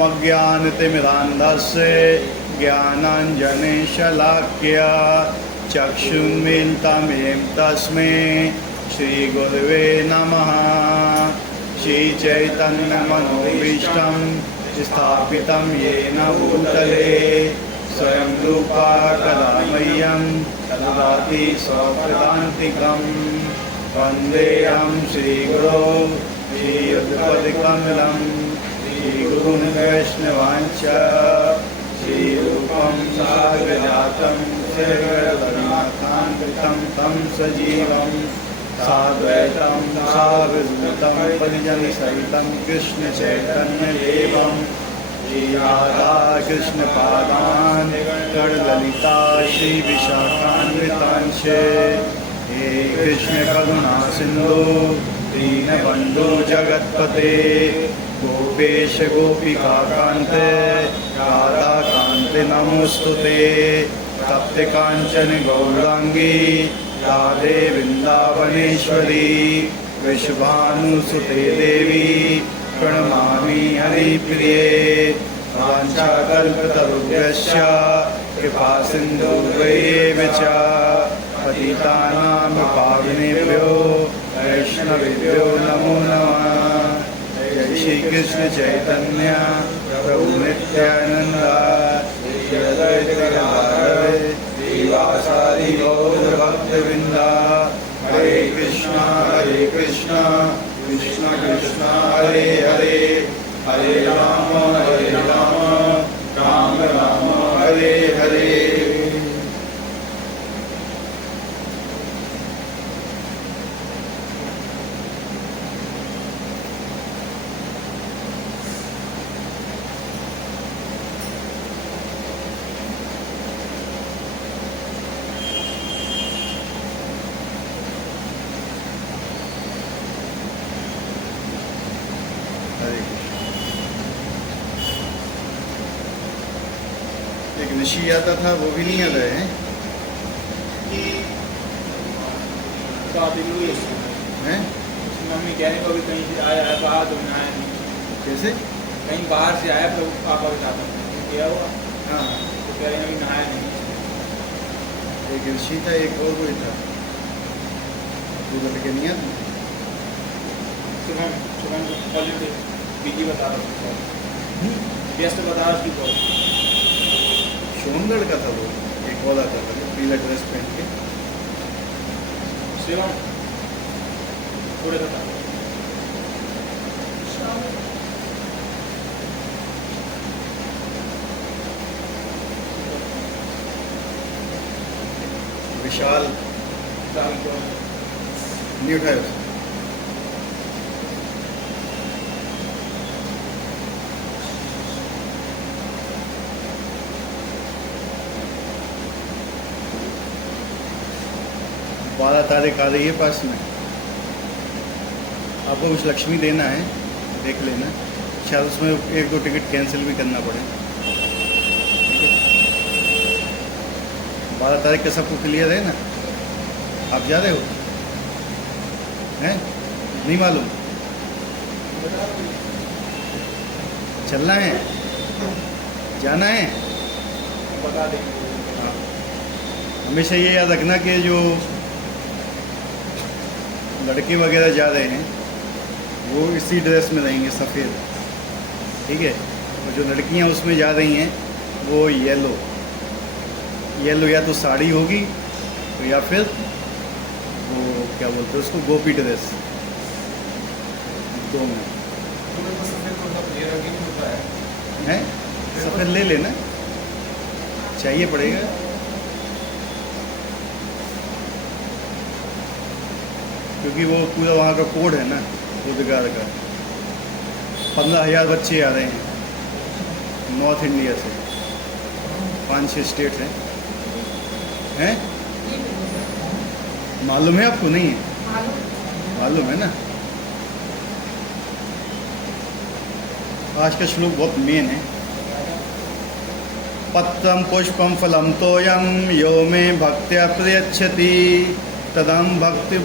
ओमज्ञानतिमिरान्धस्य ज्ञानाञ्जनशलाकया चक्षुन्मीलितं येन तस्मै श्रीगुरवे नमः। श्रीचैतन्यमनोभीष्टं स्थापितं येन भूतले स्वयं रूपा कदा मह्यं ददाति स्वपदान्तिकं। वन्देऽहं श्रीगुरो श्रीयुगपदकमलं श्रीगुरून् वैष्णवांश्च श्रीरूपं साग्रजातं श्रीगणनाथान्वितं तं सजीवं साद्वैतं सावधूतं परिजनसहितं कृष्णचैतन्यदेवं श्रीराधाकृष्णपादान् गणललिता श्रीविशाखान्वितांश्च। हे कृष्ण करुणा सिंधु दीनबन्धु जगत्पते गोपेश गोपिकान्त राधाकान्त नमोस्तुते। तप्त कांचन गौरांगी राधे वृंदावनेश्वरी विश्वानुसुते देवी प्रणमामि हरिप्रिये। वाञ्छाकल्पतरुभ्यश्च कृपा सिन्धुभ्येव च पतितानां पावनेभ्यो वैष्णवेभ्यो नमो नमः। जय श्री कृष्ण चैतन्य प्रभु नित्यानंद श्री अद्वैत गदाधर श्रीवासादि गौर भक्तवृंद। हरे कृष्णा कृष्ण कृष्ण हरे हरे हरे राम राम राम हरे हरे। एक ऋषि आता था, वो भी नहीं आ रहे हैं। मम्मी कहने को भी कहीं से आया है बाहर, तो आया नहीं। कैसे? कहीं बाहर से आया तो पापा के साथ किया हुआ। हाँ, तो कह रहे हैं अभी नहाया नहीं। एक ऋषि था, एक और कोई था, वो लड़के नहीं आते। शुभम कॉलेज में बीजी बता रहा था, व्यस्त बता रहा थी। बहुत सोनगढ़ का था वो, एक और आता था पीला ड्रेस पहन के। शिवम थोड़े था विशाल नहीं उठाया उसे। बारह तारीख आ रही है पास में, आपको कुछ लक्ष्मी देना है, देख लेना। शायद उसमें एक दो टिकट कैंसिल भी करना पड़े। 12 तारीख का सबको क्लियर है ना? आप जा रहे हो? हैं? नहीं मालूम? चलना है? जाना है? बता देंगे। हमेशा ये याद रखना कि जो लड़के वगैरह जा रहे हैं वो इसी ड्रेस में रहेंगे, सफ़ेद, ठीक है। और जो लड़कियां उसमें जा रही हैं वो येलो या तो साड़ी होगी तो या फिर वो क्या बोलते हैं उसको, गोपी ड्रेस, दो में हैं। सफ़ेद ले लेना, चाहिए पड़ेगा। क्योंकि वो पूरा वहाँ का कोड है ना रोजगार का। 15,000 बच्चे आ रहे हैं नॉर्थ इंडिया से, 5-6 स्टेट हैं। मालूम है आपको? नहीं है मालूम है ना। आज का श्लोक बहुत मेन है। पत्रम पुष्पम फलम तोयम यो मे भक्त्या प्रयच्छति तदम भक्ति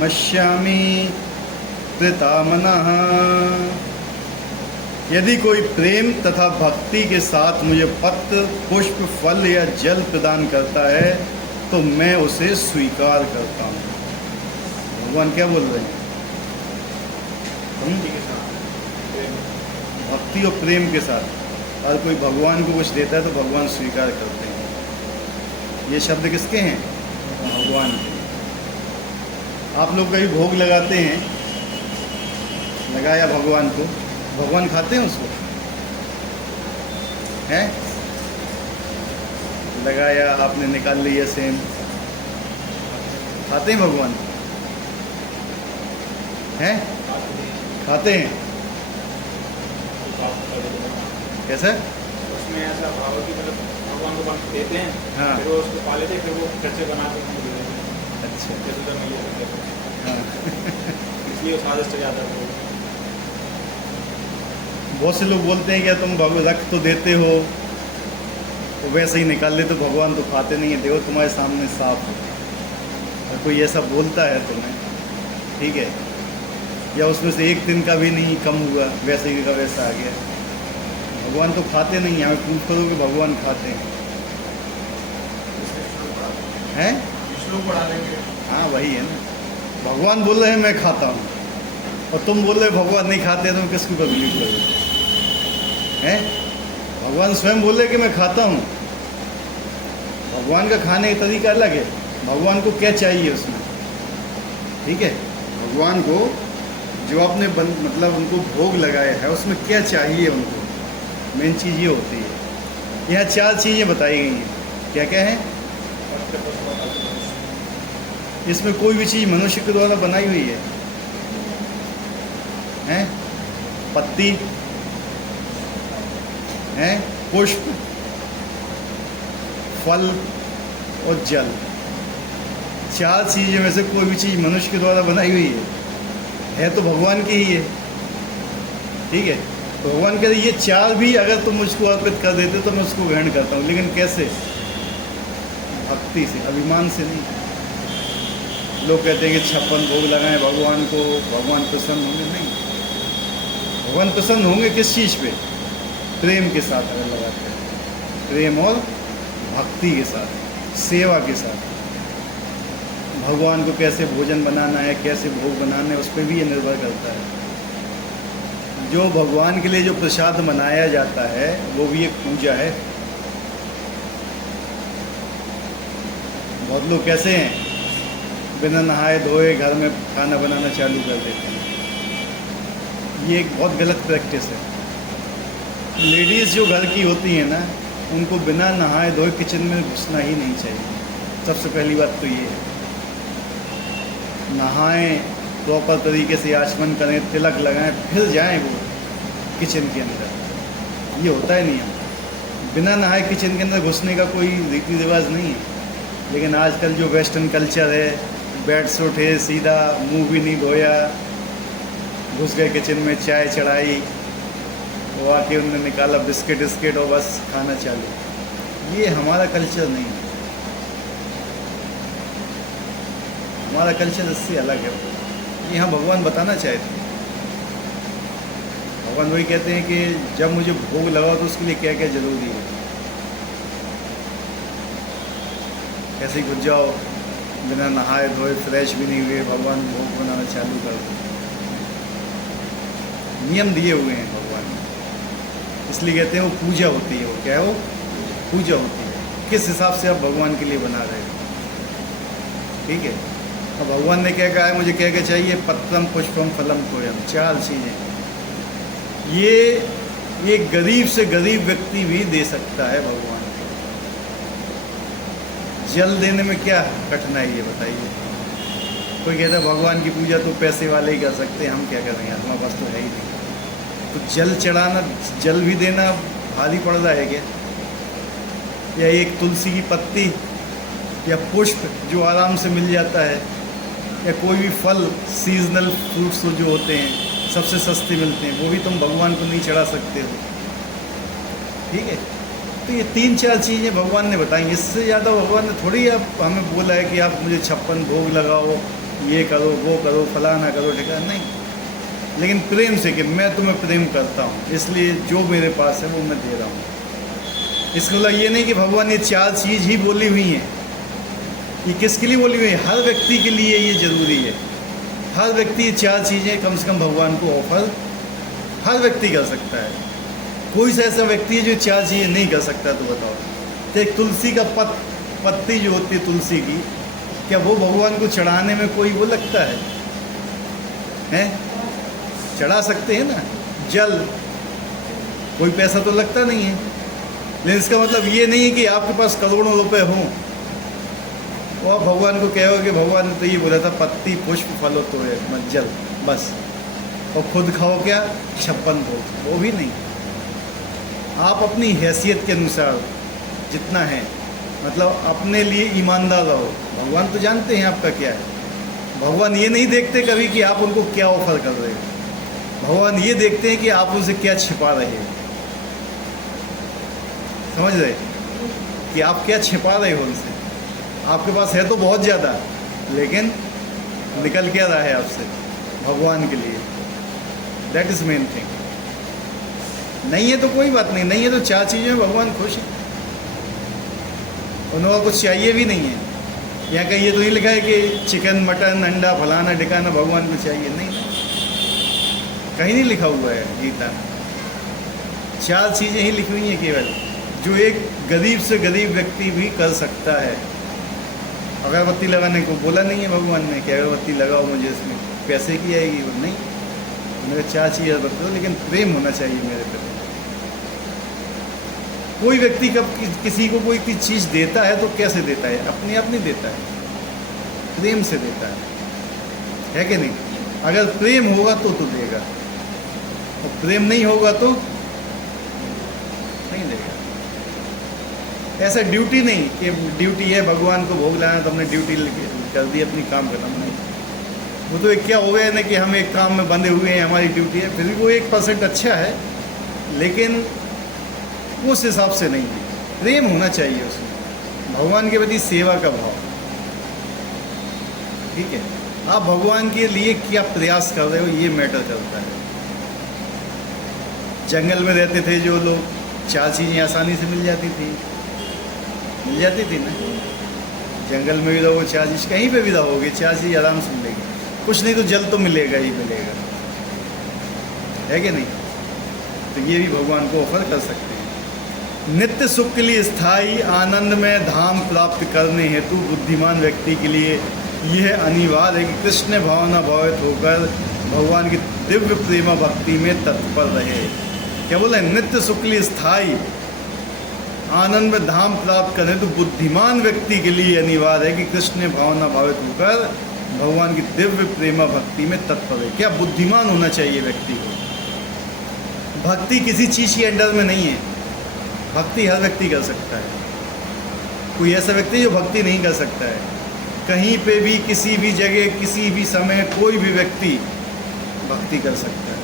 मश्यामि कृता मनः। यदि कोई प्रेम तथा भक्ति के साथ मुझे पत्र, पुष्प, फल या जल प्रदान करता है तो मैं उसे स्वीकार करता हूँ। भगवान क्या बोल रहे हैं? ठीक है सर। भक्ति और प्रेम के साथ और कोई भगवान को कुछ देता है तो भगवान स्वीकार करते हैं। ये शब्द किसके हैं? भगवान के। आप लोग कभी भोग लगाते हैं, लगाया भगवान को, भगवान खाते हैं उसको? हैं? लगाया, आपने निकाल लिया सेम, खाते हैं भगवान? हैं? खाते हैं? कैसे? उसमें ऐसा भाव है कि मतलब भगवान को बना देते हैं, हाँ। फिर वो उसको पा लेते हैं, फिर वो फिर से बना के हमको दे देते हैं। अच्छा। जैसे तो नहीं है, हाँ। इसलिए वो स्वादिष्ट ज़्यादा है। बहुत से लोग बोलते हैं कि तुम भगवान रख तो देते हो, तो वैसे ही निकाल ले, तो भगवान तो खाते नहीं है। देखो तुम्हारे सामने साफ है। और कोई ऐसा बोलता है तुम्हें, ठीक है, या उसमें से एक दिन का भी नहीं कम हुआ, वैसे ही का वैसा आ गया। भगवान तो खाते नहीं हैं। हमें पूछ करो कि भगवान खाते हैं? श्लोक पढ़ा देंगे। हाँ वही है ना। भगवान बोल रहे हैं मैं खाता हूँ, और तुम बोल रहे भगवान नहीं खाते, तो किसके ऊपर बिलीव करोगे? हैं? भगवान स्वयं बोले कि मैं खाता हूँ। भगवान का खाने का तरीका अलग है। भगवान को क्या चाहिए उसमें, ठीक है? भगवान को जो आपने मतलब उनको भोग लगाया है, उसमें क्या चाहिए उनको, मेन चीज़ ये होती है। यहाँ 4 चीज़ें बताई गई हैं। क्या क्या है इसमें? कोई भी चीज़ मनुष्य के द्वारा बनाई हुई है? हैं? पत्ती हैं, पुष्प, फल और जल। 4 चीज़ें में से कोई भी चीज़ मनुष्य के द्वारा बनाई हुई है तो भगवान की ही है, ठीक है? तो भगवान कहते ये 4 भी अगर तुम मुझको अर्पित कर देते तो मैं उसको ग्रहण करता हूँ। लेकिन कैसे? भक्ति से, अभिमान से नहीं। लोग कहते हैं कि 56 भोग लगाएं भगवान को, भगवान प्रसन्न होंगे। नहीं, भगवान प्रसन्न होंगे किस चीज़ पे? प्रेम के साथ अगर लगाते हैं, प्रेम और भक्ति के साथ, सेवा के साथ। भगवान को कैसे भोजन बनाना है, कैसे भोग बनाना है, उस पर भी ये निर्भर करता है। जो भगवान के लिए जो प्रसाद बनाया जाता है वो भी एक पूजा है। बहुत लोग कैसे हैं, बिना नहाए धोए घर में खाना बनाना चालू कर देते हैं। ये एक बहुत गलत प्रैक्टिस है। लेडीज़ जो घर की होती हैं ना, उनको बिना नहाए धोए किचन में घुसना ही नहीं चाहिए। सबसे पहली बात तो ये है। नहाएं, प्रॉपर तरीके से आचमन करें, तिलक लगाएं, फिर जाएं वो किचन के अंदर। ये होता है नहीं। बिना नहाए किचन के अंदर घुसने का कोई रीति रिवाज नहीं है। लेकिन आजकल जो वेस्टर्न कल्चर है, बेड से उठे सीधा, मुंह भी नहीं धोया, घुस गए किचन में, चाय चढ़ाई, वो आके उन्होंने निकाला बिस्किट विस्किट और बस खाना चालू। ये हमारा कल्चर नहीं है। हमारा कल्चर इससे अलग है। ये यहाँ भगवान बताना चाहते हैं। भगवान वही कहते हैं कि जब मुझे भोग लगाओ तो उसके लिए क्या क्या जरूरी है। ऐसे ही घुस जाओ बिना नहाए धोए, फ्रेश भी नहीं हुए, भगवान भोग बनाना चालू कर दो। नियम दिए हुए हैं भगवान ने, इसलिए कहते हैं वो पूजा होती है। वो क्या है? वो पूजा होती है। किस हिसाब से आप भगवान के लिए बना रहे हो, ठीक है? अब भगवान ने क्या कहा है, मुझे क्या क्या चाहिए? पत्रम पुष्पम फलम तोयम, 4 चीज़ें। ये एक गरीब से गरीब व्यक्ति भी दे सकता है भगवान को। जल देने में क्या कठिनाई है बताइए? कोई कहता है भगवान की पूजा तो पैसे वाले ही कर सकते हैं, हम क्या करेंगे, हमारे पास तो है ही नहीं। तो जल चढ़ाना, जल भी देना भारी पड़ रहा है क्या? या एक तुलसी की पत्ती या पुष्प जो आराम से मिल जाता है, या कोई भी फल, सीजनल फ्रूट्स जो होते हैं सबसे सस्ते मिलते हैं, वो भी तुम भगवान को नहीं चढ़ा सकते हो, ठीक है? तो ये 3-4 चीज़ें भगवान ने बताई। इससे ज़्यादा भगवान ने थोड़ी आप हमें बोला है कि आप मुझे 56 भोग लगाओ, ये करो, वो करो, फलाना करो, ठिकाना नहीं। लेकिन प्रेम से कि मैं तुम्हें प्रेम करता हूँ, इसलिए जो मेरे पास है वो मैं दे रहा हूँ। इसका मतलब ये नहीं कि भगवान ये 4 चीज़ ही बोली हुई हैं। ये किसके लिए बोली हुई है? हर व्यक्ति के लिए ये ज़रूरी है। हर व्यक्ति ये 4 चीज़ें कम से कम भगवान को ऑफर हर व्यक्ति कर सकता है। कोई सा ऐसा व्यक्ति है जो 4 चीज़ें नहीं कर सकता? तो बताओ। तो एक तुलसी का पत्ती जो होती है तुलसी की, क्या वो भगवान को चढ़ाने में कोई वो लगता है? हैं? चढ़ा सकते हैं ना। जल, कोई पैसा तो लगता नहीं है। लेकिन इसका मतलब ये नहीं है कि आपके पास करोड़ों रुपए हों और आप भगवान को कहोगे कि भगवान ने तो ये बोला था पत्ती पुष्प फलो तो है मत जल, बस, और खुद खाओ क्या 56 भोग, वो भी नहीं। आप अपनी हैसियत के अनुसार जितना है, मतलब अपने लिए ईमानदार रहो। भगवान तो जानते हैं आपका क्या है। भगवान ये नहीं देखते कभी कि आप उनको क्या ऑफर कर रहे हो। भगवान ये देखते हैं कि आप उनसे क्या छिपा रहे हो। समझ रहे कि आप क्या छिपा रहे हो उनसे। आपके पास है तो बहुत ज़्यादा, लेकिन निकल क्या रहा है आपसे भगवान के लिए। That is main thing. नहीं है तो कोई बात नहीं, नहीं है तो 4 चीज़ों में भगवान खुश है। उन्होंने कुछ चाहिए भी नहीं है। यहाँ का ये तो नहीं लिखा है कि चिकन मटन अंडा फलाना ढिकाना भगवान को चाहिए, नहीं, कहीं नहीं लिखा हुआ है गीता में। 4 चीज़ें ही लिखी हुई हैं केवल, जो एक गरीब से गरीब व्यक्ति भी कर सकता है। अगरबत्ती लगाने को बोला नहीं है भगवान ने कि अगरबत्ती लगाओ मुझे, इसमें पैसे की आएगी, वो नहीं। मेरे 4 चीज़ बताओ, लेकिन प्रेम होना चाहिए मेरे पे। कोई व्यक्ति कब किसी को कोई चीज़ देता है तो कैसे देता है? अपने आप नहीं देता है, प्रेम से देता है कि नहीं? अगर प्रेम होगा तो देगा, और प्रेम नहीं होगा तो नहीं देगा। ऐसा ड्यूटी नहीं कि ड्यूटी है भगवान को भोग लाना तो हमने ड्यूटी कर दी, अपनी काम खत्म। नहीं, वो तो एक क्या हो गया ना कि हम एक काम में बंधे हुए हैं, हमारी ड्यूटी है। फिर भी वो 1% अच्छा है, लेकिन उस हिसाब से नहीं है। प्रेम होना चाहिए उसमें, भगवान के प्रति सेवा का भाव। ठीक है, आप भगवान के लिए क्या प्रयास कर रहे हो ये मैटर करता है। जंगल में रहते थे जो लोग, 4 चीज़ें आसानी से मिल जाती थी ना। जंगल में भी रहो 4 चीज़, कहीं पे भी रहोगे 4 चीज़ आराम से मिलेगी। कुछ नहीं तो जल तो मिलेगा ही मिलेगा, है कि नहीं? तो ये भी भगवान को ऑफर कर सकते हैं। नित्य सुख के लिए स्थायी आनंद में धाम प्राप्त करने हेतु बुद्धिमान व्यक्ति के लिए यह अनिवार्य है कि कृष्ण भावना भावित होकर भगवान की दिव्य प्रेम भक्ति में तत्पर रहे। क्या बोला है? नित्य सुख के लिए स्थायी आनंद में धाम प्राप्त करने तो बुद्धिमान व्यक्ति के लिए अनिवार्य है कि कृष्ण भावना भावित होकर भगवान की दिव्य प्रेम भक्ति में तत्पर है। क्या बुद्धिमान होना चाहिए व्यक्ति को। भक्ति किसी चीज़ के अंडर में नहीं है, भक्ति हर व्यक्ति कर सकता है। कोई ऐसा व्यक्ति जो भक्ति नहीं कर सकता है। कहीं पे भी, किसी भी जगह, किसी भी समय कोई भी व्यक्ति भक्ति कर सकता है।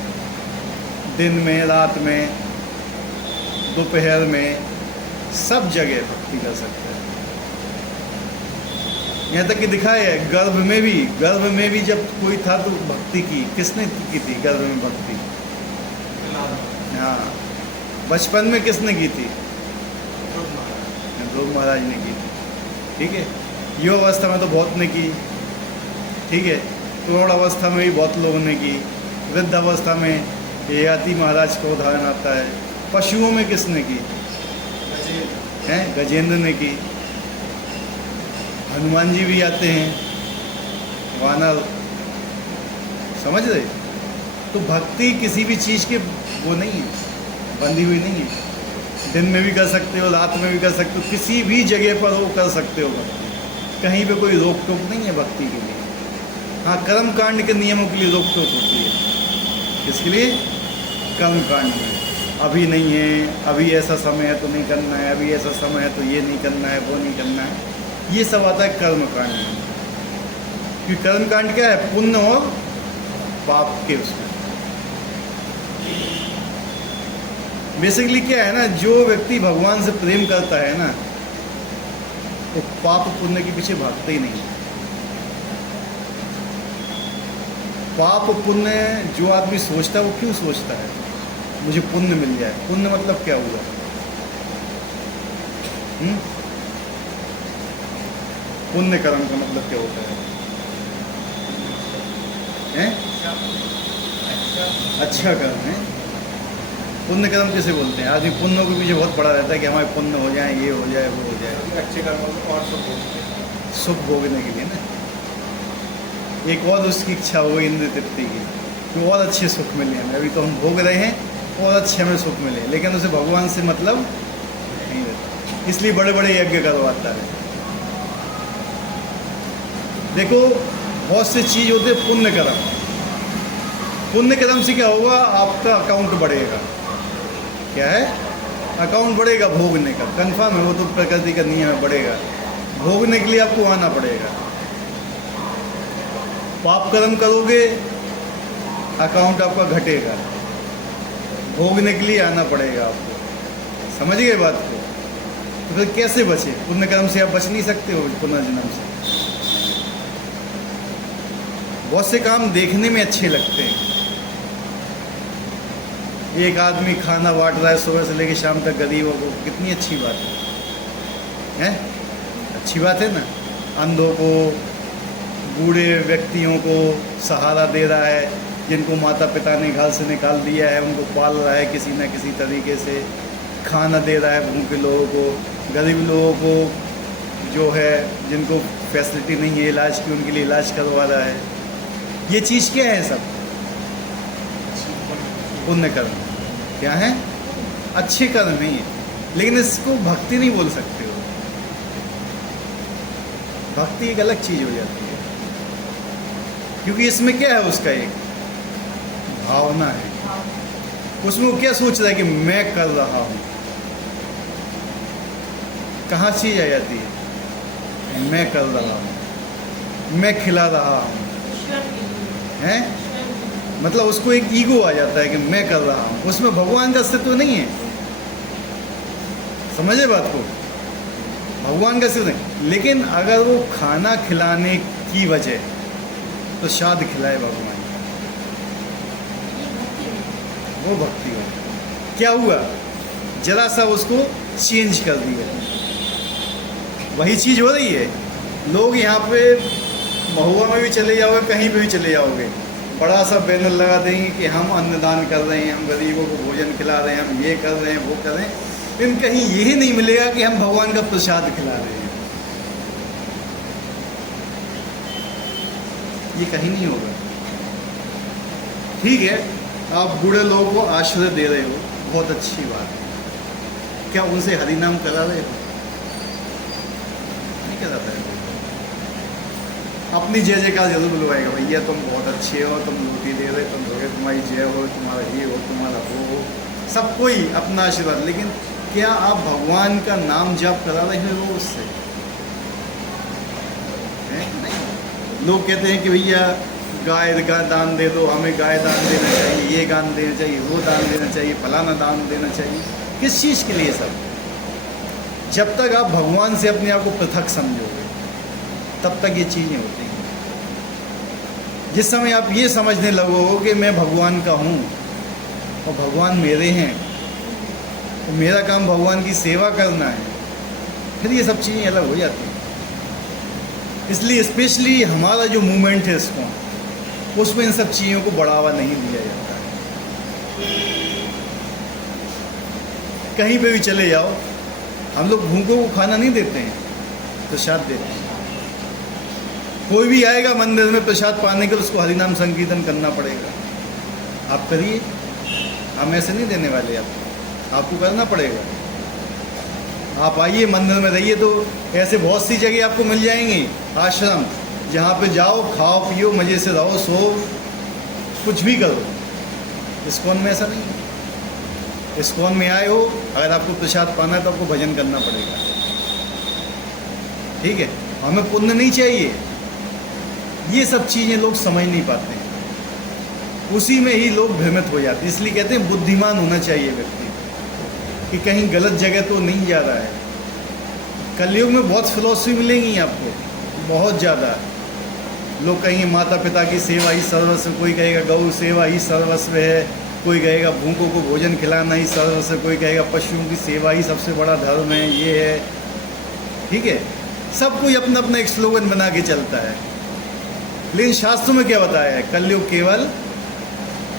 दिन में, रात में, दोपहर में, सब जगह भक्ति कर सकता है। यहाँ तक कि दिखाया है गर्भ में भी जब कोई था तो भक्ति की। किसने की थी गर्भ में भक्ति? हाँ, बचपन में किसने की थी? ध्रुव महाराज ने की थी। ठीक है, युवा अवस्था में तो बहुत ने की। ठीक है, प्रौढ़ अवस्था में भी बहुत लोगों ने की। वृद्ध अवस्था में ययाति महाराज का उदाहरण आता है। पशुओं में किसने की? हैं, गजेंद्र ने की। हनुमान जी भी आते हैं, वानर, समझ रहे? तो भक्ति किसी भी चीज़ के वो नहीं है, बंधी हुई नहीं है। दिन में भी कर सकते हो, रात में भी कर सकते हो, किसी भी जगह पर वो कर सकते हो भक्ति। कहीं पे कोई रोक टोक नहीं है भक्ति के लिए। हाँ, कर्म कांड के नियमों के लिए रोक टोक होती है। किसके लिए? कर्म कांड में अभी नहीं है, अभी ऐसा समय है तो नहीं करना है, अभी ऐसा समय है तो ये नहीं करना है, वो नहीं करना है। ये सब आता है कर्म कांड में। क्योंकि कर्म कांड क्या है? पुण्य और पाप के उसमें। बेसिकली क्या है ना, जो व्यक्ति भगवान से प्रेम करता है ना, तो पाप पुण्य के पीछे भागता ही नहीं। पाप पुण्य जो आदमी सोचता है वो क्यों सोचता है मुझे पुण्य मिल जाए? पुण्य मतलब क्या हुआ? पुण्य कर्म का मतलब क्या होता है? हैं? अच्छा कर्म है। पुण्य कर्म किसे बोलते हैं? आदमी पुण्यों के पीछे बहुत पड़ा रहता है कि हमारे पुण्य हो जाए, ये हो जाए, वो हो जाए, अच्छे कर्मों को और सुख भोगने के लिए ना। एक और उसकी इच्छा हो इंद्र तृप्ति की कि और अच्छे सुख मिले हमें। अभी तो हम भोग रहे हैं और अच्छे हमें सुख मिले, लेकिन उसे भगवान से मतलब नहीं रहता, इसलिए बड़े बड़े यज्ञ करवाता है। देखो बहुत सी चीज़ होती है पुण्य कर्म। पुण्य कर्म से क्या होगा? आपका अकाउंट बढ़ेगा। क्या है? अकाउंट बढ़ेगा भोगने का, कंफर्म है, वो तो प्रकृति का नियम है, बढ़ेगा। भोगने के लिए आपको आना पड़ेगा। पाप कर्म करोगे अकाउंट आपका घटेगा, भोगने के लिए आना पड़ेगा आपको। समझ गए बात को? तो फिर कैसे बचे? पुण्य कर्म से आप बच नहीं सकते हो पुनर्जन्म से। बहुत से काम देखने में अच्छे लगते हैं। एक आदमी खाना बांट रहा है सुबह से लेकर शाम तक गरीबों को, कितनी अच्छी बात है? अच्छी बात है ना। अंधों को, बूढ़े व्यक्तियों को सहारा दे रहा है, जिनको माता पिता ने घर से निकाल दिया है उनको पाल रहा है किसी न किसी तरीके से, खाना दे रहा है भूखे लोगों को, गरीब लोगों को जो है जिनको फैसिलिटी नहीं है इलाज की, उनके लिए इलाज करवा रहा है। ये चीज़ क्या है? सब पुण्य कर्म। क्या है? अच्छे कर्म नहीं है, लेकिन इसको भक्ति नहीं बोल सकते हो। भक्ति एक अलग चीज़ हो जाती है, क्योंकि इसमें क्या है? उसका एक भावना है। उसमें वो क्या सोच रहा है कि मैं कर रहा हूँ। कहाँ चीज़ आ जाती है? मैं कर रहा हूँ, मैं खिला रहा हूँ, हैं? मतलब उसको एक ईगो आ जाता है कि मैं कर रहा हूँ, उसमें भगवान का अस्तित्व नहीं है। समझे बात को? भगवान का अस्तित्व नहीं। लेकिन अगर वो खाना खिलाने की वजह तो शाद खिलाए भगवान, वो भक्ति हो। क्या हुआ? जरा सा उसको चेंज कर दिया। वही चीज़ हो रही है। लोग यहाँ पे महुआ में भी चले जाओगे, कहीं पे भी चले जाओगे, बड़ा सा बैनर लगा देंगे कि हम अन्नदान कर रहे हैं, हम गरीबों को भोजन खिला रहे हैं, हम ये कर रहे हैं, वो कर रहे हैं। लेकिन कहीं यही नहीं मिलेगा कि हम भगवान का प्रसाद खिला रहे हैं। ये कहीं नहीं होगा। ठीक है, आप बूढ़े लोगों को आश्रय दे रहे हो, बहुत अच्छी बात है। क्या उनसे हरिनाम करा रहे हो? नहीं कराता है। अपनी जय जयकार जरूर बुलवाएगा, भैया तुम बहुत अच्छे हो, तुम रोटी दे रहे, तुम दोगे, तुम्हारी जय हो, तुम्हारा ये हो, तुम्हारा वो हो, सब कोई अपना आशीर्वाद। लेकिन क्या आप भगवान का नाम जाप करा रहे हो उससे? नहीं। लोग कहते हैं कि भैया गाय का दान दे दो, हमें गाय दान देना चाहिए, ये दान देना चाहिए, वो दान देना चाहिए, फलाना दान देना चाहिए। किस चीज़ के लिए सब? जब तक आप भगवान से अपने आप को पृथक समझोगे तब तक ये चीज़ें होती हैं। जिस समय आप ये समझने लगोगे कि मैं भगवान का हूँ और भगवान मेरे हैं, तो मेरा काम भगवान की सेवा करना है, फिर ये सब चीज़ें अलग हो जाती हैं। इसलिए स्पेशली हमारा जो मूवमेंट है इसको, उसमें इन सब चीज़ों को बढ़ावा नहीं दिया जाता है। कहीं पे भी चले जाओ, हम लोग भूखों को खाना नहीं देते हैं, प्रसाद देते हैं। कोई भी आएगा मंदिर में प्रसाद पाने के लिए, उसको हरिनाम संकीर्तन करना पड़ेगा। आप करिए, हम ऐसे नहीं देने वाले आपको करना पड़ेगा। आप आइए मंदिर में रहिए, तो ऐसे बहुत सी जगह आपको मिल जाएंगी आश्रम, जहाँ पे जाओ, खाओ पियो, मज़े से रहो, सो, कुछ भी करो। इस्कॉन में ऐसा नहीं है। इस्कॉन में आए हो, अगर आपको प्रसाद पाना है तो आपको भजन करना पड़ेगा। ठीक है, हमें पुण्य नहीं चाहिए। ये सब चीज़ें लोग समझ नहीं पाते हैं, उसी में ही लोग भ्रमित हो जाते हैं। इसलिए कहते हैं बुद्धिमान होना चाहिए व्यक्ति, कि कहीं गलत जगह तो नहीं जा रहा है। कलयुग में बहुत फिलॉसफी मिलेंगी आपको, बहुत ज़्यादा, लोग कहेंगे माता पिता की सेवा ही सर्वस्व, कोई कहेगा गौ सेवा ही सर्वस्व है, कोई कहेगा भूखों को भोजन खिलाना ही सर्वस्व, कोई कहेगा पशुओं की सेवा ही सबसे बड़ा धर्म है, ये है। ठीक है, सब कोई अपना अपना एक स्लोगन बना के चलता है, लेकिन शास्त्रों में क्या बताया है? कलयुग केवल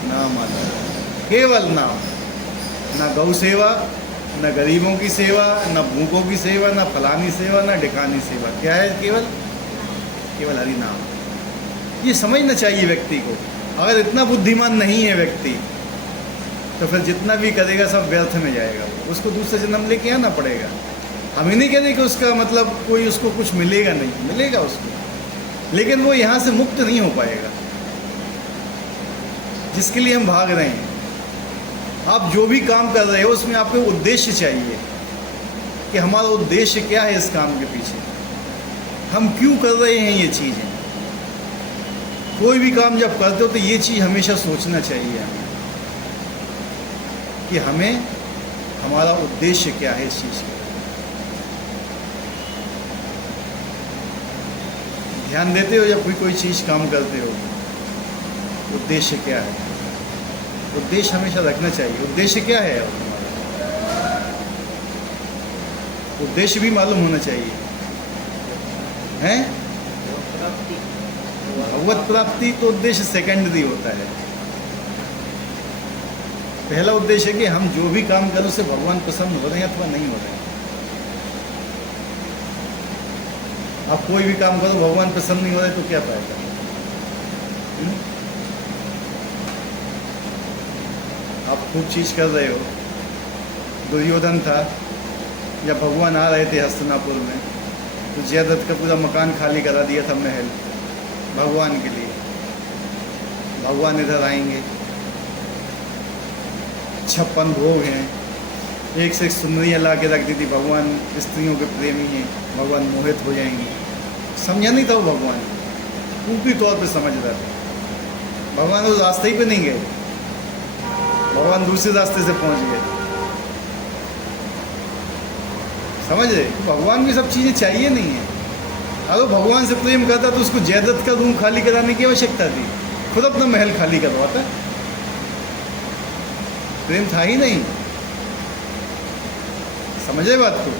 नाम आधार, केवल नाम, ना गौ सेवा, ना गरीबों की सेवा, ना भूखों की सेवा, ना फलानी सेवा, ना ढिकानी सेवा। क्या है? केवल हरि नाम। ये समझना चाहिए व्यक्ति को। अगर इतना बुद्धिमान नहीं है व्यक्ति, तो फिर जितना भी करेगा सब व्यर्थ में जाएगा, उसको दूसरा जन्म लेके आना पड़ेगा। हम ही नहीं कहते कि उसका मतलब कोई उसको कुछ मिलेगा, नहीं मिलेगा उसको, लेकिन वो यहाँ से मुक्त नहीं हो पाएगा जिसके लिए हम भाग रहे हैं। आप जो भी काम कर रहे हो उसमें आपको उद्देश्य चाहिए कि हमारा उद्देश्य क्या है, इस काम के पीछे हम क्यों कर रहे हैं ये चीज़ें। कोई भी काम जब करते हो तो ये चीज़ हमेशा सोचना चाहिए हमें कि हमें हमारा उद्देश्य क्या है इस चीज़ का। ध्यान देते हो जब कोई चीज़ काम करते हो, उद्देश्य क्या है? उद्देश्य हमेशा रखना चाहिए। उद्देश्य क्या है? उद्देश्य भी मालूम होना चाहिए, हैं? भगवत प्राप्ति तो उद्देश्य सेकेंडरी होता है। पहला उद्देश्य है कि हम जो भी काम करें उससे भगवान प्रसन्न हो रहे हैं अथवा नहीं हो रहे हैं। आप कोई भी काम करो भगवान प्रसन्न नहीं हो रहे तो क्या फायदा? आप खूब चीज़ कर रहे हो। दुर्योधन था, जब भगवान आ रहे थे हस्तिनापुर में, तो जयद्रथ का पूरा मकान खाली करा दिया था, महल, भगवान के लिए। भगवान इधर आएंगे, 56 भोग हैं, एक से एक सुंदरियाँ ला के रख दी थी। भगवान स्त्रियों के प्रेमी हैं, भगवान मोहित हो जाएंगे। समझा नहीं था वो भगवान, ऊपरी तौर पे समझ रहा था। भगवान उस रास्ते ही पे नहीं गए, भगवान दूसरे रास्ते से पहुंच गए। समझ रहे? भगवान की सब चीज़ें चाहिए नहीं है। अगर भगवान से प्रेम करता तो उसको जयद्रथ का रूम खाली कराने की आवश्यकता थी, खुद अपना महल खाली करवाता। प्रेम था ही नहीं। समझे बात को?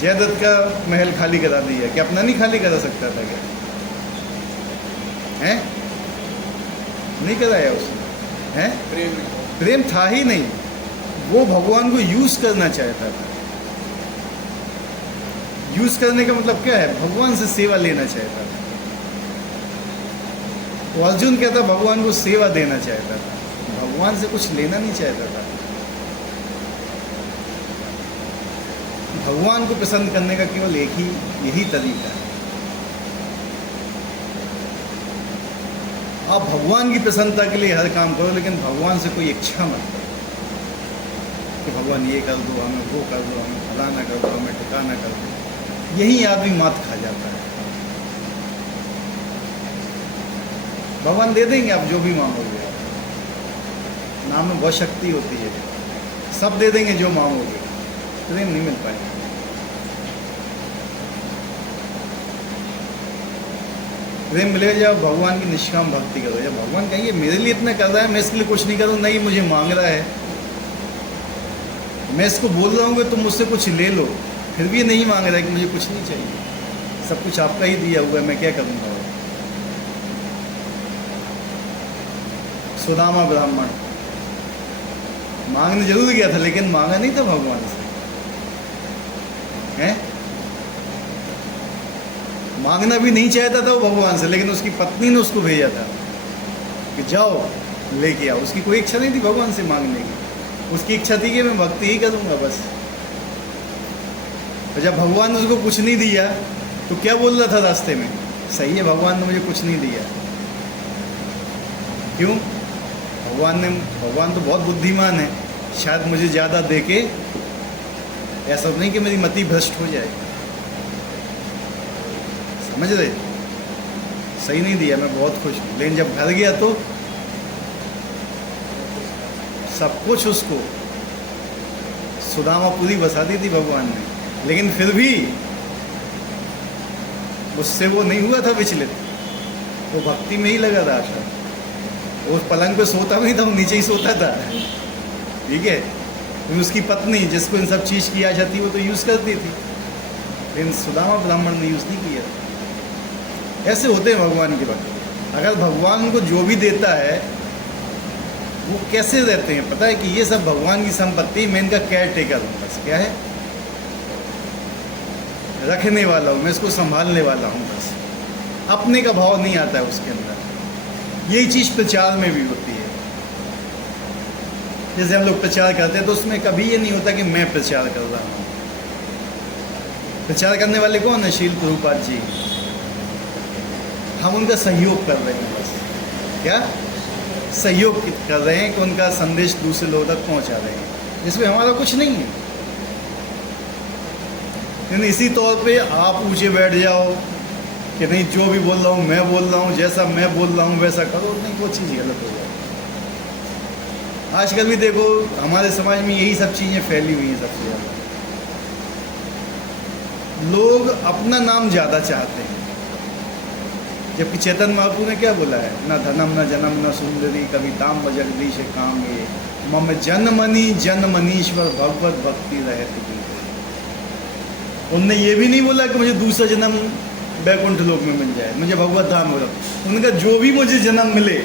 जयद्रथ का महल खाली करा दिया, क्या अपना नहीं खाली करा सकता था क्या? हैं? नहीं कराया उसने, हैं? प्रेम था ही नहीं। वो भगवान को यूज करना चाहता था। यूज करने का मतलब क्या है? भगवान से सेवा लेना चाहता था। तो अर्जुन क्या था? भगवान को सेवा देना चाहता था, भगवान से कुछ लेना नहीं चाहता था। भगवान को पसंद करने का केवल यही तरीका है। आप भगवान की प्रसन्नता के लिए हर काम करो, लेकिन भगवान से कोई इच्छा मत करो कि भगवान ये कर दो, हमें वो कर दो, हमें फलाना कर दो, हमें ठिकाना कर दो। यही आदमी मात खा जाता है। भगवान दे देंगे आप जो भी मांगोगे। नाम में बहुत शक्ति होती है, सब दे देंगे जो मांगोगे, प्रेम नहीं मिल पाएगा। प्रेम मिलेगा जब भगवान की निष्काम भक्ति करो। जब भगवान कहेंगे मेरे लिए इतना कर रहा है, मैं इसके लिए कुछ नहीं करूँ, नहीं मुझे मांग रहा है, मैं इसको बोल रहा हूँ कि तुम मुझसे कुछ ले लो, फिर भी ये नहीं मांग रहा है कि मुझे कुछ नहीं चाहिए, सब कुछ आपका ही दिया हुआ है, मैं क्या करूँगा। सुदामा ब्राह्मण मांगने जरूर गया था, लेकिन मांगा नहीं था भगवान से, हैं? मांगना भी नहीं चाहता था वो भगवान से, लेकिन उसकी पत्नी ने उसको भेजा था कि जाओ लेके आओ। उसकी कोई इच्छा नहीं थी भगवान से मांगने की, उसकी इच्छा थी कि मैं भक्ति ही करूँगा बस। और जब भगवान ने उसको कुछ नहीं दिया तो क्या बोल रहा था रास्ते में? सही है, भगवान ने मुझे कुछ नहीं दिया। क्यों? भगवान तो बहुत बुद्धिमान है, शायद मुझे ज़्यादा दे के ऐसा नहीं कि मेरी मति भ्रष्ट हो जाए। समझ रहे? सही नहीं दिया, मैं बहुत खुश हूँ। लेकिन जब घर गया तो सब कुछ उसको सुदामा पूरी बसा दी थी भगवान ने, लेकिन फिर भी उससे वो नहीं हुआ था विचलित, वो भक्ति में ही लगा रहा था। उस पलंग पे सोता भी नहीं था, वो नीचे ही सोता था, ठीक है। तो उसकी पत्नी जिसको इन सब चीज़ की आ जाती वो तो यूज़ करती थी, लेकिन सुदामा ब्राह्मण ने यूज़ नहीं किया। ऐसे होते हैं भगवान के भक्त। अगर भगवान उनको जो भी देता है वो कैसे रहते हैं पता है कि ये सब भगवान की संपत्ति, मैं इनका केयर टेकर हूँ, बस क्या है, रखने वाला हूँ मैं, इसको संभालने वाला हूँ बस। अपने का भाव नहीं आता है उसके अंदर। यही चीज़ प्रचार में भी होती है। जैसे हम लोग प्रचार करते हैं तो उसमें कभी ये नहीं होता कि मैं प्रचार कर रहा हूँ। प्रचार करने वाले कौन है? शील प्रभुपाद जी। हम उनका सहयोग कर रहे हैं बस। क्या सहयोग कर रहे हैं कि उनका संदेश दूसरे लोगों तक पहुंचा रहे हैं, इसमें हमारा कुछ नहीं है। लेकिन इसी तौर पे आप ऊंचे बैठ जाओ कि नहीं जो भी बोल रहा हूँ मैं बोल रहा हूँ, जैसा मैं बोल रहा हूँ वैसा करो, नहीं, वो चीज़ गलत हो जाए। आजकल भी देखो हमारे समाज में यही सब चीज़ें फैली हुई हैं सबसे ज़्यादा। लोग अपना नाम ज़्यादा चाहते हैं, जबकि चैतन्य महाप्रभु ने क्या बोला है? न धनम न जन्म न सुंदरी कविताम जगदीश काम ये मम जनमनीश्वर भगवत भक्ति रहे तुझी। उनने ये भी नहीं बोला कि मुझे दूसरा जन्म बैकुंठ लोक में मिल जाए, मुझे भगवत धाम हो रहा। उनका जो भी मुझे जन्म मिले,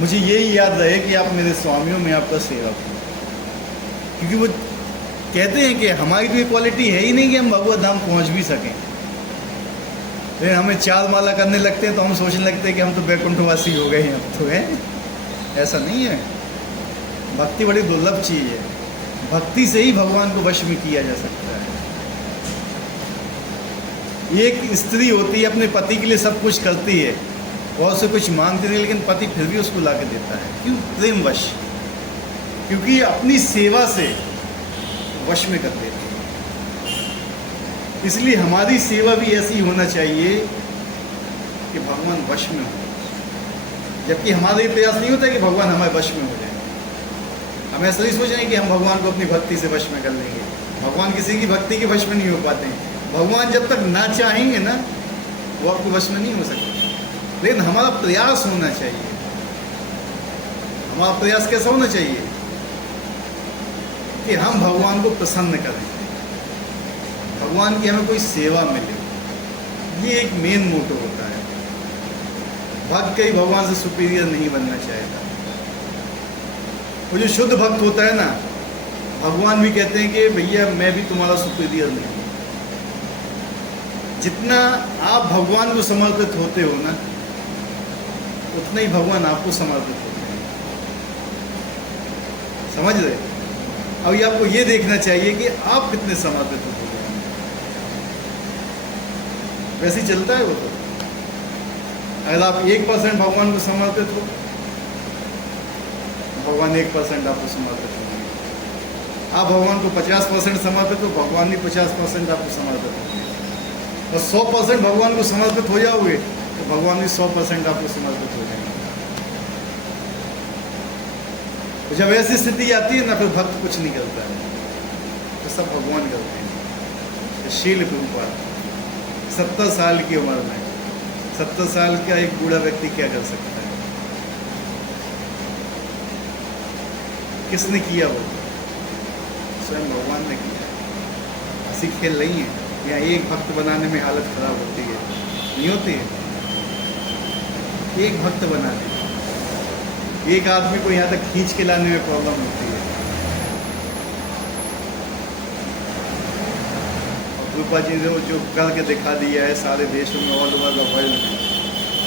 मुझे यही याद रहे कि आप मेरे स्वामियों में आपका सेवक हूँ। क्योंकि वो कहते हैं कि हमारी तो ये क्वालिटी है ही नहीं कि हम भगवत धाम पहुँच भी सकें। लेकिन हमें 4 माला करने लगते हैं तो हम सोचने लगते हैं कि हम तो बैकुंठवासी हो गए हैं अब तो, है। ऐसा नहीं है। भक्ति बड़ी दुर्लभ चीज़ है। भक्ति से ही भगवान को वश में किया जा सकता है। एक स्त्री होती है, अपने पति के लिए सब कुछ करती है और उससे कुछ मांगती नहीं, लेकिन पति फिर भी उसको ला के देता है। क्यों? प्रेमवश। क्योंकि अपनी सेवा से वश में कर देती है। इसलिए हमारी सेवा भी ऐसी होना चाहिए कि भगवान वश में हो। जबकि हमारा ये प्रयास नहीं होता कि भगवान हमारे वश में हो जाए। हम ऐसा नहीं सोच रहे हैं कि हम भगवान को अपनी भक्ति से वश में कर लेंगे। भगवान किसी की भक्ति के वश में नहीं हो पाते हैं। भगवान जब तक ना चाहेंगे ना, वो आपके वश में नहीं हो सकते। लेकिन हमारा प्रयास होना चाहिए। हमारा प्रयास कैसा होना चाहिए कि हम भगवान को प्रसन्न करें, भगवान की हमें कोई सेवा मिले। ये एक मेन मोटो होता है। भक्त कहीं भगवान से सुपीरियर नहीं बनना चाहेगा। वो जो शुद्ध भक्त होता है ना, भगवान भी कहते हैं कि भैया मैं भी तुम्हारा सुपीरियर नहीं हूँ। जितना आप भगवान को समर्पित होते हो ना, उतना ही भगवान आपको समर्पित होते हैं। समझ रहे? अब ये आपको ये देखना चाहिए कि आप कितने समर्पित होते हो। वैसे ही चलता है वो तो। अगर आप 1% भगवान को समर्पित हो, भगवान 1% आपको समर्पित होंगे। आप भगवान को 50% समर्पित हो, भगवान भी 50% आपको समर्पित होंगे। और 100% भगवान को समर्पित हो जाओगे तो भगवान भी 100% आपको समर्पित हो जाएंगे। तो जब ऐसी स्थिति आती है ना, फिर भक्त कुछ नहीं करता है, तो सब भगवान करते हैं। शील प्रभुपाद 70 साल की उम्र में, 70 साल का एक बूढ़ा व्यक्ति क्या कर सकता है? किसने किया? वो स्वयं भगवान ने किया। हंसी खेल नहीं है। यहाँ एक भक्त बनाने में हालत खराब होती है, नहीं होती है? एक भक्त बना दे, एक आदमी को यहाँ तक खींच के लाने में प्रॉब्लम होती है। रूपा जी ने जो करके दिखा दिया है सारे देशों में, ऑल ओवर द वर्ल्ड में,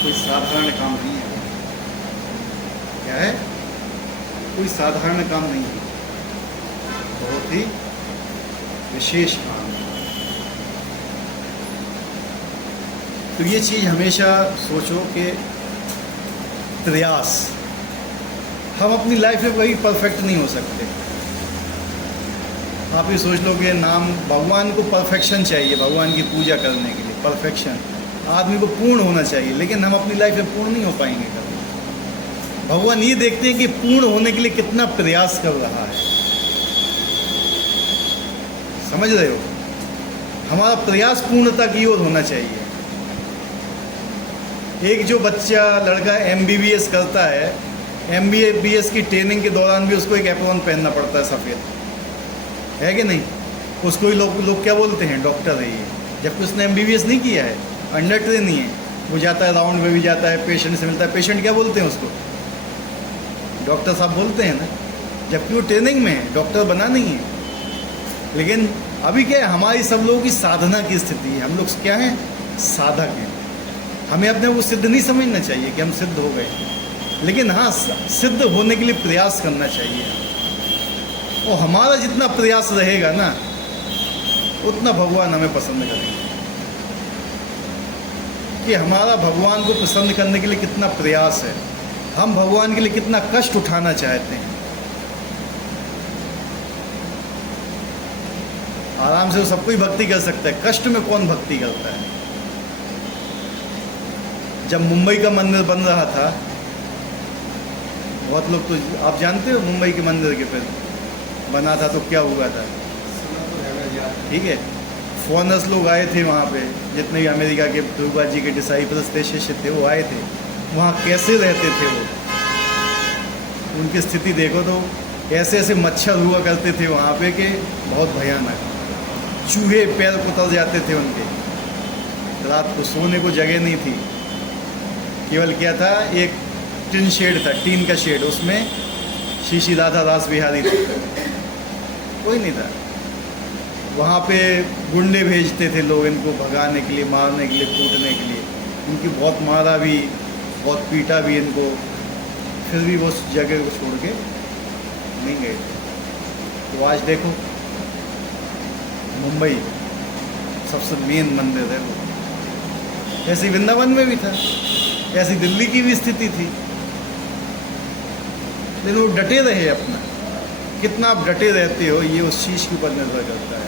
कोई साधारण काम नहीं है। क्या है? कोई साधारण काम नहीं है, बहुत ही विशेष काम है। तो ये चीज़ हमेशा सोचो कि प्रयास, हम अपनी लाइफ में कभी परफेक्ट नहीं हो सकते। आप ये सोच लो कि नाम भगवान को परफेक्शन चाहिए, भगवान की पूजा करने के लिए परफेक्शन, आदमी को पूर्ण होना चाहिए, लेकिन हम अपनी लाइफ में पूर्ण नहीं हो पाएंगे कभी। भगवान ये देखते हैं कि पूर्ण होने के लिए कितना प्रयास कर रहा है। समझ रहे हो? हमारा प्रयास पूर्णता की ओर होना चाहिए। एक जो बच्चा लड़का MBBS करता है, MBBS की ट्रेनिंग के दौरान भी उसको एक एप्रॉन पहनना पड़ता है सफ़ेद, है कि नहीं? उसको ही लोग क्या बोलते हैं, डॉक्टर है ये, जबकि उसने MBBS नहीं किया है, अंडर ट्रेन ही है। वो जाता है, राउंड में भी जाता है, पेशेंट से मिलता है, पेशेंट क्या बोलते हैं उसको, डॉक्टर साहब बोलते हैं ना, जबकि वो ट्रेनिंग में है, डॉक्टर बना नहीं है। लेकिन अभी क्या है, हमारी सब लोगों की साधना की स्थिति है, हम लोग क्या हैं, साधक हैं। हमें अपने को सिद्ध नहीं समझना चाहिए कि हम सिद्ध हो गए, लेकिन हाँ, सिद्ध होने के लिए प्रयास करना चाहिए। और हमारा जितना प्रयास रहेगा ना, उतना भगवान हमें पसंद करेंगे। कि हमारा भगवान को पसंद करने के लिए कितना प्रयास है, हम भगवान के लिए कितना कष्ट उठाना चाहते हैं। आराम से सब कोई भक्ति कर सकता है, कष्ट में कौन भक्ति करता है? जब मुंबई का मंदिर बन रहा था, बहुत लोग तो आप जानते हो मुंबई के मंदिर के पे बना था तो क्या हुआ था, ठीक है? फॉरेनर्स लोग आए थे वहाँ पे, जितने भी अमेरिका के प्रभुपाद जी के डिसाइपल्स थे, शिष्य थे, वो आए थे। वहाँ कैसे रहते थे वो, उनकी स्थिति देखो तो ऐसे ऐसे मच्छर हुआ करते थे वहाँ पे कि बहुत भयानक, चूहे पैर कुतर जाते थे उनके, रात को सोने को जगह नहीं थी। केवल क्या था, एक टिन शेड था, टीन का शेड, उसमें श्री राधा दास बिहारी थे, कोई नहीं था। वहाँ पे गुंडे भेजते थे लोग इनको भगाने के लिए, मारने के लिए, कूटने के लिए। इनकी बहुत मारा भी, बहुत पीटा भी इनको, फिर भी वो उस जगह को छोड़ के नहीं गए थे। तो आज देखो मुंबई सबसे मेन मंदिर है वो। ऐसे वृंदावन में भी था, ऐसी दिल्ली की भी स्थिति थी, लेकिन वो डटे रहे अपना। कितना आप डटे रहते हो, ये उस चीज़ के ऊपर निर्भर करता है।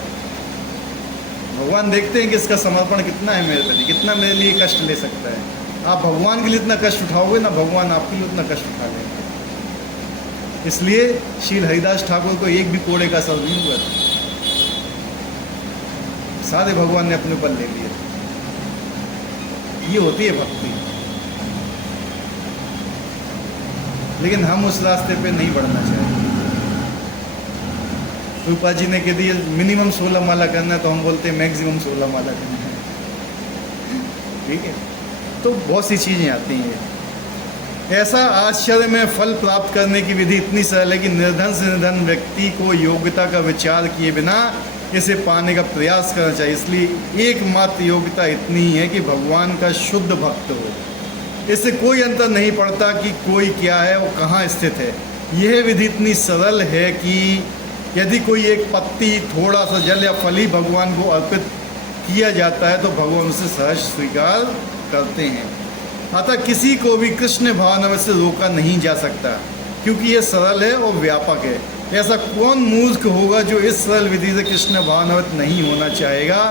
भगवान देखते हैं कि इसका समर्पण कितना है मेरे प्रति, कितना मेरे लिए कष्ट ले सकता है। आप भगवान के लिए इतना कष्ट उठाओगे ना, भगवान आपके लिए उतना कष्ट उठा लेंगे। इसलिए श्रील हरिदास ठाकुर को एक भी कोड़े का असर नहीं हुआ था, सारे भगवान ने अपने ऊपर ले लिए। ये होती है भक्ति। लेकिन हम उस रास्ते पे नहीं बढ़ना चाहते। रूपा जी ने कह दिया मिनिमम 16 माला करना है, तो हम बोलते हैं मैक्सिमम 16 माला करना है, ठीक है? तो बहुत सी चीज़ें आती हैं। ऐसा आश्चर्य में फल प्राप्त करने की विधि इतनी सरल है कि निर्धन से निर्धन व्यक्ति को योग्यता का विचार किए बिना इसे पाने का प्रयास करना चाहिए। इसलिए एकमात्र योग्यता इतनी ही है कि भगवान का शुद्ध भक्त हो। इससे कोई अंतर नहीं पड़ता कि कोई क्या है, वो कहाँ स्थित है। यह विधि इतनी सरल है कि यदि कोई एक पत्ती, थोड़ा सा जल या फल ही भगवान को अर्पित किया जाता है तो भगवान उसे सहज स्वीकार करते हैं। अतः किसी को भी कृष्ण भावना से रोका नहीं जा सकता, क्योंकि ये सरल है और व्यापक है। ऐसा कौन मूर्ख होगा जो इस सरल विधि से कृष्ण भावनावत नहीं होना चाहेगा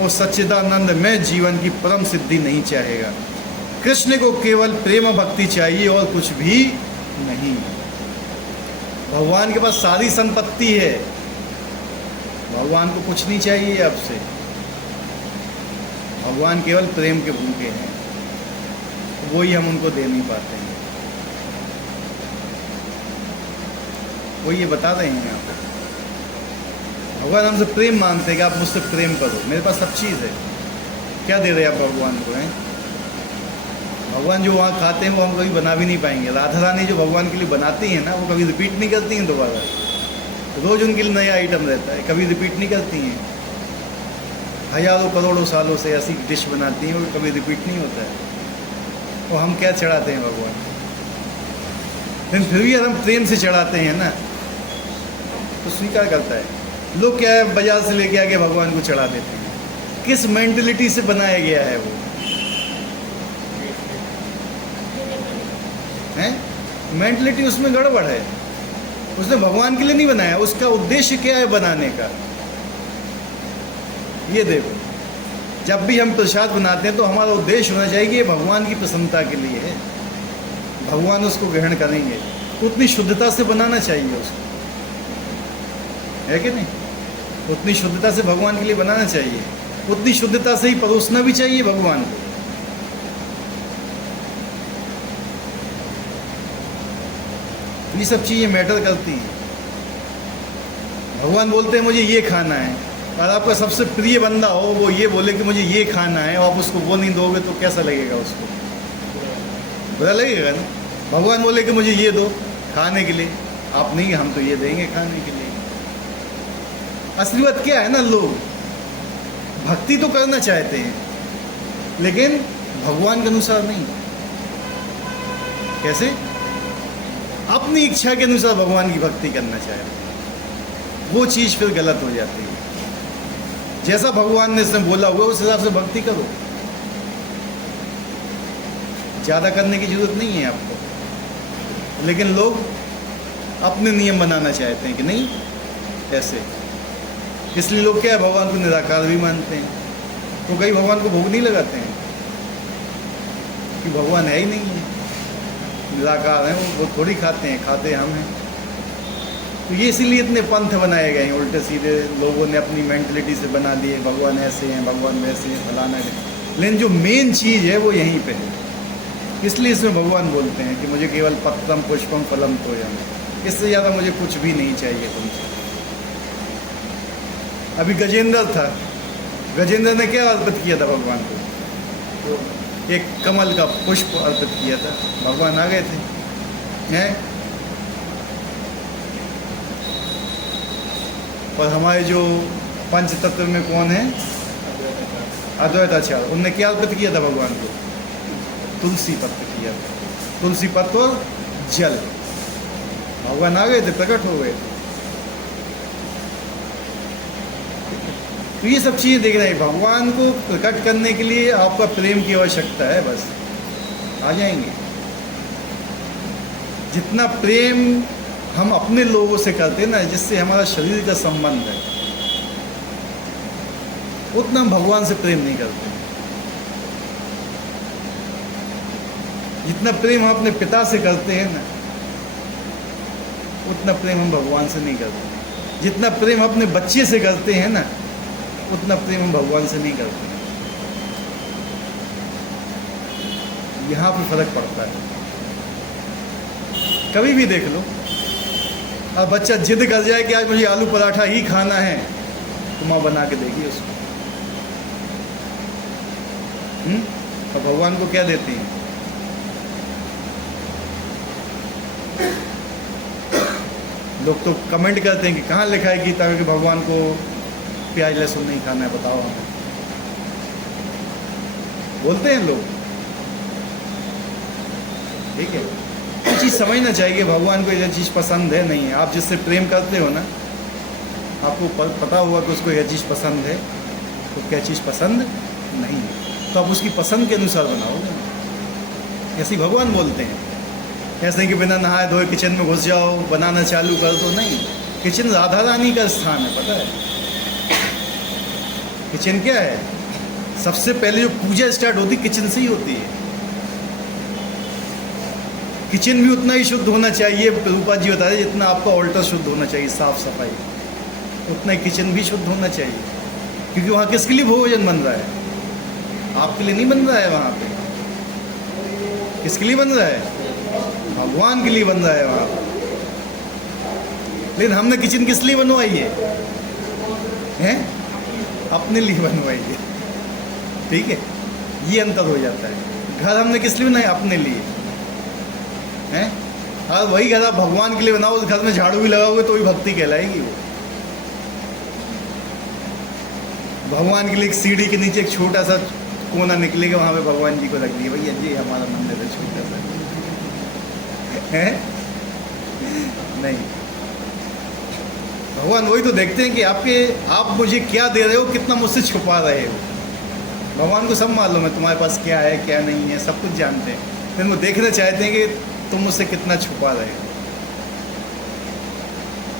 और सच्चिदानंद में जीवन की परम सिद्धि नहीं चाहेगा। कृष्ण को केवल प्रेम भक्ति चाहिए और कुछ भी नहीं। भगवान के पास सारी संपत्ति है, भगवान को कुछ नहीं चाहिए आपसे। भगवान केवल प्रेम के भूखे हैं, वही हम उनको दे नहीं पाते हैं। वो ये बता रहे हैं यहाँ पर, भगवान हमसे प्रेम मांगते हैं कि आप मुझसे प्रेम करो, मेरे पास सब चीज़ है, क्या दे रहे हैं आप भगवान को? हैं भगवान जो वहाँ खाते हैं वो हम कभी बना भी नहीं पाएंगे। राधा रानी जो भगवान के लिए बनाती हैं ना, वो कभी रिपीट नहीं करती हैं दोबारा, रोज़ उनके लिए नया आइटम रहता है, कभी रिपीट नहीं करती हैं। हज़ारों करोड़ों सालों से ऐसी डिश बनाती हैं, वो कभी रिपीट नहीं होता है। और हम क्या चढ़ाते हैं भगवान, लेकिन फिर भी अगर हम प्रेम से चढ़ाते हैं ना तो स्वीकार करता है। लोग क्या है, बाजार से लेके आके भगवान को चढ़ा देते हैं। किस मेंटलिटी से बनाया गया है वो, है मेंटलिटी उसमें गड़बड़ है। उसने भगवान के लिए नहीं बनाया, उसका उद्देश्य क्या है बनाने का, ये देखो। जब भी हम प्रसाद बनाते हैं तो हमारा उद्देश्य होना चाहिए कि ये भगवान की प्रसन्नता के लिए है, भगवान उसको ग्रहण करेंगे। उतनी शुद्धता से बनाना चाहिए उसको, है कि नहीं? उतनी शुद्धता से भगवान के लिए बनाना चाहिए। उतनी शुद्धता से ही परोसना भी चाहिए भगवान को। ये सब चीज़ें मैटर करती हैं। भगवान बोलते हैं मुझे ये खाना है, और आपका सबसे प्रिय बंदा हो वो ये बोले कि मुझे ये खाना है, और आप उसको वो नहीं दोगे तो कैसा लगेगा उसको? बुरा लगेगा ना। भगवान बोले कि मुझे ये दो खाने के लिए, आप नहीं, हम तो ये देंगे खाने के लिए। असली बात क्या है ना, लोग भक्ति तो करना चाहते हैं लेकिन भगवान के अनुसार नहीं। कैसे? अपनी इच्छा के अनुसार भगवान की भक्ति करना चाहते हैं, वो चीज़ फिर गलत हो जाती है। जैसा भगवान ने इसमें बोला हुआ उस हिसाब से भक्ति करो, ज़्यादा करने की जरूरत नहीं है आपको। लेकिन लोग अपने नियम बनाना चाहते हैं कि नहीं ऐसे, इसलिए लोग क्या है, भगवान को निराकार भी मानते हैं, तो कई भगवान को भोग नहीं लगाते हैं कि भगवान है ही नहीं है, निराकार हैं वो थोड़ी खाते हैं, खाते हम हैं। तो ये इसीलिए इतने पंथ बनाए गए हैं, उल्टे सीधे लोगों ने अपनी मेंटलिटी से बना दिए, भगवान ऐसे हैं, भगवान वैसे हैं, फलाना है। लेकिन जो मेन चीज़ है वो यहीं पे है। इसलिए इसमें भगवान बोलते हैं कि मुझे केवल पत्रम पुष्पम फलम तोयम, इससे ज़्यादा मुझे कुछ भी नहीं चाहिए तुमसे। अभी गजेंद्र था, गजेंद्र ने क्या अर्पित किया था भगवान को? तो एक कमल का पुष्प अर्पित किया था, भगवान आ गए थे हैं। और हमारे जो पंच तत्व में कौन है? अद्वैताचार्य, उनने क्या अर्पित किया था भगवान को? तुलसी पत्र किया था, तुलसी पत्र और जल। भगवान आ गए थे, प्रकट हो गए थे। तो ये सब चीज़ें देख रहे हैं, भगवान को प्रकट करने के लिए आपका प्रेम की आवश्यकता है, बस आ जाएंगे। जितना प्रेम हम अपने लोगों से करते हैं ना, जिससे हमारा शरीर का संबंध है, उतना हम भगवान से प्रेम नहीं करते। जितना प्रेम हम अपने पिता से करते हैं ना, उतना प्रेम हम भगवान से नहीं करते। जितना प्रेम अपने बच्चे से करते हैं ना, उतना प्रेम हम भगवान से नहीं करते। यहाँ पे फर्क पड़ता है। कभी भी देख लो, और बच्चा जिद कर जाए कि आज मुझे आलू पराठा ही खाना है, तो माँ बना के देगी उसको। और भगवान को क्या देती है? लोग तो कमेंट करते हैं कि कहाँ लिखा है गीता में कि भगवान को प्याज लहसुन नहीं खाना है, बताओ हमें। बोलते हैं लोग, ठीक है। ये चीज़ समझना चाहिए, भगवान को यह चीज़ पसंद है नहीं है। आप जिससे प्रेम करते हो ना, आपको पता होगा कि उसको यह चीज़ पसंद है, तो क्या चीज़ पसंद नहीं है, तो आप उसकी पसंद के अनुसार बनाओगे ना। ऐसे भगवान बोलते हैं, ऐसे कि बिना नहाए धोए किचन में घुस जाओ, बनाना चालू कर दो, नहीं। किचन राधा रानी का स्थान है, पता है। किचन क्या है? सबसे पहले जो पूजा स्टार्ट होती किचन से ही होती है। किचन भी उतना ही शुद्ध होना चाहिए, प्रभुपाद जी बता रहे, जितना आपका ऑल्टर शुद्ध होना चाहिए, साफ सफाई, उतना ही किचन भी शुद्ध होना चाहिए। क्योंकि वहाँ किसके लिए भोजन बन रहा है? आपके लिए नहीं बन रहा है वहाँ पे। किसके लिए बन रहा है? भगवान के लिए बन रहा है वहाँ। लेकिन हमने किचन किस लिए बनवाई है? अपने लिए बनवाई है, ठीक है। ये अंतर हो जाता है। घर हमने किस लिए बनाया? अपने लिए हैं। और वही घर आप भगवान के लिए बनाओ, उस घर में झाड़ू भी लगाओगे तो भी भक्ति कहलाएगी वो। भगवान के लिए एक सीढ़ी के नीचे एक छोटा सा कोना निकलेगा, वहाँ पे भगवान जी को रख दिया, भैया जी हमारा मंदिर है छोटा सा, है नहीं। भगवान वही तो देखते हैं कि आप मुझे क्या दे रहे हो, कितना मुझसे छुपा रहे हो। भगवान को सब मालूम है तुम्हारे पास क्या है क्या नहीं है, सब कुछ जानते हैं। लेकिन वो देखना चाहते हैं कि तुम मुझसे कितना छुपा रहे हो।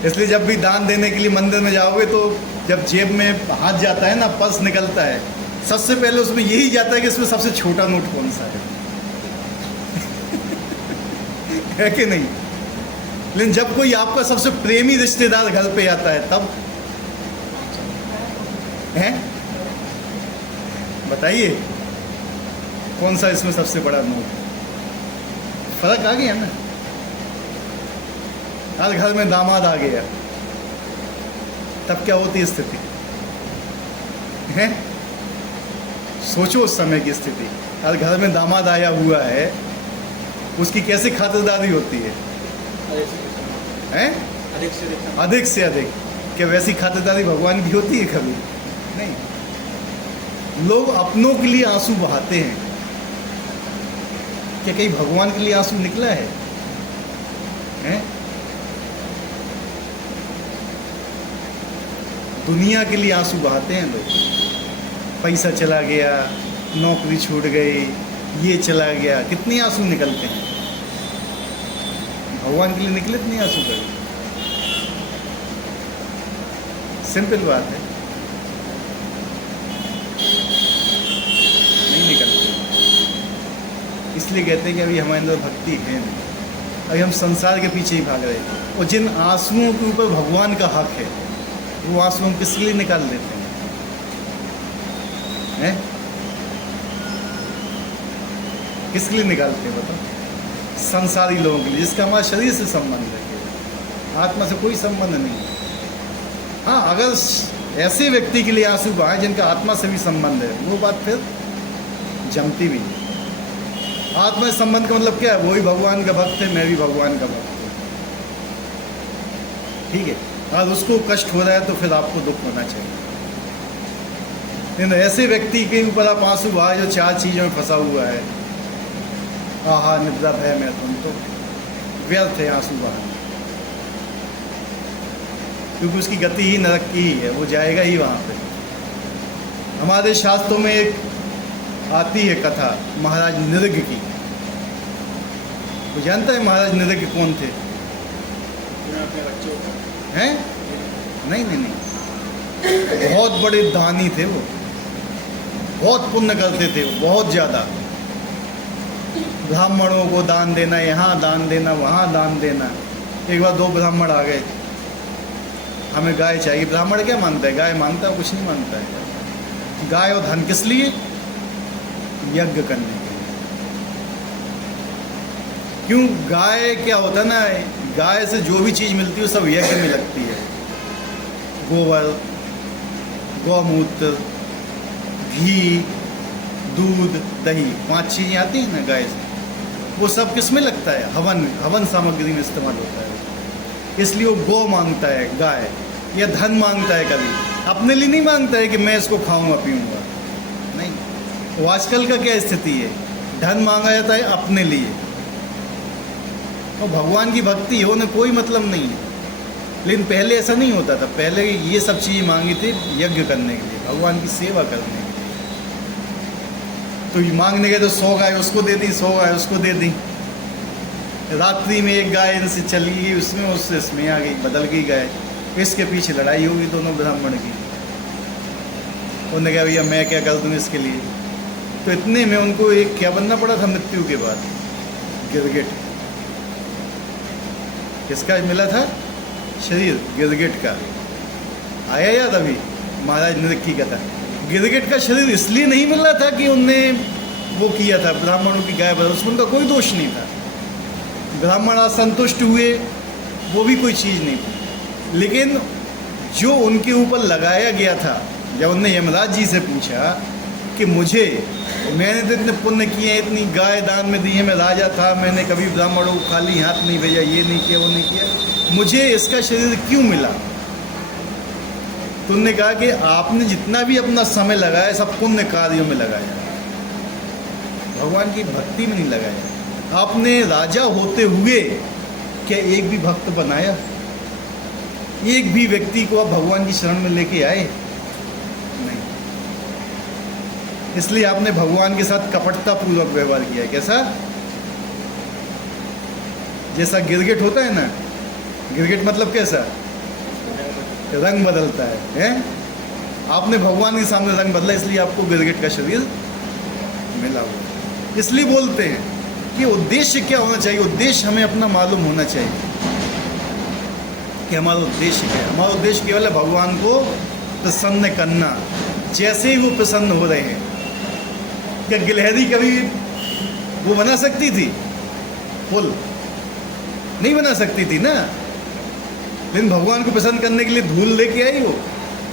इसलिए जब भी दान देने के लिए मंदिर में जाओगे तो जब जेब में हाथ जाता है ना, पर्स निकलता है, सबसे पहले उसमें यही जाता है कि इसमें सबसे छोटा नोट कौन सा है कि नहीं। लेकिन जब कोई आपका सबसे प्रेमी रिश्तेदार घर पे आता है तब है बताइए कौन सा इसमें सबसे बड़ा नोट? फर्क आ गया ना। हर घर में दामाद आ गया, तब क्या होती स्थिति है? सोचो उस समय की स्थिति। हर घर में दामाद आया हुआ है, उसकी कैसे खातिरदारी होती है? अधिक से अधिक। क्या वैसी खातिरदारी भगवान की होती है कभी? नहीं। लोग अपनों के लिए आंसू बहाते हैं, क्या कहीं भगवान के लिए आंसू निकला है? हैं? दुनिया के लिए आंसू बहाते हैं लोग। पैसा चला गया, नौकरी छूट गई, ये चला गया, कितने आंसू निकलते हैं। भगवान के लिए निकले इतने आंसू कभी? सिंपल बात है, नहीं निकलते। इसलिए कहते हैं कि अभी हमारे अंदर भक्ति है नहीं, अभी हम संसार के पीछे ही भाग रहे हैं। और जिन आंसुओं के ऊपर भगवान का हक है, वो आंसू हम किस लिए निकाल लेते हैं? किस लिए निकालते हैं बताओ? संसारी लोगों के लिए, जिसका हमारे शरीर से संबंध है, आत्मा से कोई संबंध नहीं है। हाँ, अगर ऐसे व्यक्ति के लिए आंसू बहाए जिनका आत्मा से भी संबंध है, वो बात फिर जमती भी नहीं। आत्मा से संबंध का मतलब क्या है? वही भगवान का भक्त है, मैं भी भगवान का भक्त हूँ, ठीक है। अगर उसको कष्ट हो रहा है तो फिर आपको दुख होना चाहिए। लेकिन ऐसे व्यक्ति के ऊपर आप आंसू बहाए जो चार चीज़ों में फंसा हुआ है, आहा निद्रा भय मैं तुम, तो व्यर्थ है आंसू बहाना, क्योंकि उसकी गति ही नरक की ही है, वो जाएगा ही वहाँ पे। हमारे शास्त्रों में एक आती है कथा महाराज नृग की। वो जानता है महाराज नृग कौन थे? हैं? नहीं नहीं नहीं, बहुत बड़े दानी थे वो, बहुत पुण्य करते थे वो, बहुत ज़्यादा। ब्राह्मणों को दान देना, यहाँ दान देना, वहाँ दान देना। एक बार दो ब्राह्मण आ गए, हमें गाय चाहिए। ब्राह्मण क्या मानता है? गाय मानता है? कुछ नहीं मानता है। गाय और धन किस लिए? यज्ञ करने के लिए। क्यों? गाय क्या होता है ना, गाय से जो भी चीज़ मिलती है सब यज्ञ में लगती है। गोबर, गौमूत्र, घी, दूध, दही, 5 चीज़ें आती हैं ना गाय से, वो सब किस में लगता है? हवन में, हवन सामग्री में इस्तेमाल होता है। इसलिए वो गौ मांगता है गाय, या धन मांगता है। कभी अपने लिए नहीं मांगता है कि मैं इसको खाऊंगा पीऊंगा, नहीं। वो आजकल का क्या स्थिति है? धन मांगा जाता है अपने लिए, और भगवान की भक्ति है उन्हें कोई मतलब नहीं है। लेकिन पहले ऐसा नहीं होता था, पहले ये सब चीज़ें मांगी थी यज्ञ करने के लिए, भगवान की सेवा करने के लिए। तो ये मांगने गए तो 100 गाय उसको दे दी, 100 गाय उसको दे दी। रात्रि में एक गाय इनसे चली गई, उसमें उससे इसमें आ गई, बदल गई गाय। इसके पीछे लड़ाई होगी दोनों ब्राह्मण की। उन्होंने कहा भैया मैं क्या कर दूँ इसके लिए। तो इतने में उनको एक क्या बनना पड़ा था मृत्यु के बाद? गिरगिट। किसका मिला था शरीर? गिरगिट का। आया याद अभी महाराज नृग की कथा? गिरगिट का शरीर इसलिए नहीं मिल रहा था कि उनने वो किया था ब्राह्मणों की गाय बदल, उसमें उनका कोई दोष नहीं था। ब्राह्मण असंतुष्ट हुए, वो भी कोई चीज़ नहीं थी। लेकिन जो उनके ऊपर लगाया गया था, जब उनने यमराज जी से पूछा कि मैंने तो इतने पुण्य किए, इतनी गाय दान में दी है, मैं राजा था, मैंने कभी ब्राह्मणों को खाली हाथ नहीं भेजा, ये नहीं किया, वो नहीं किया, मुझे इसका शरीर क्यों मिला? तो उन्होंने कहा कि आपने जितना भी अपना समय लगाया सब पुण्य कार्यों में लगाया, भगवान की भक्ति में नहीं लगाया। आपने राजा होते हुए क्या एक भी भक्त बनाया? एक भी व्यक्ति को आप भगवान की शरण में लेके आए? नहीं। इसलिए आपने भगवान के साथ कपटता पूर्वक व्यवहार किया। कैसा? जैसा गिरगिट होता है ना, गिरगिट मतलब कैसा? रंग बदलता है, हैं? आपने भगवान के सामने रंग बदला, इसलिए आपको गिरगिट का शरीर मिला हुआ। इसलिए बोलते हैं कि उद्देश्य क्या होना चाहिए? उद्देश्य हमें अपना मालूम होना चाहिए कि हमारा उद्देश्य क्या है। हमारा उद्देश्य केवल है भगवान को प्रसन्न करना। जैसे ही वो प्रसन्न हो रहे हैं क्या गिलहरी कभी वो बना सकती थी फूल? नहीं बना सकती थी ना। लेकिन भगवान को पसंद करने के लिए धूल लेके आई वो,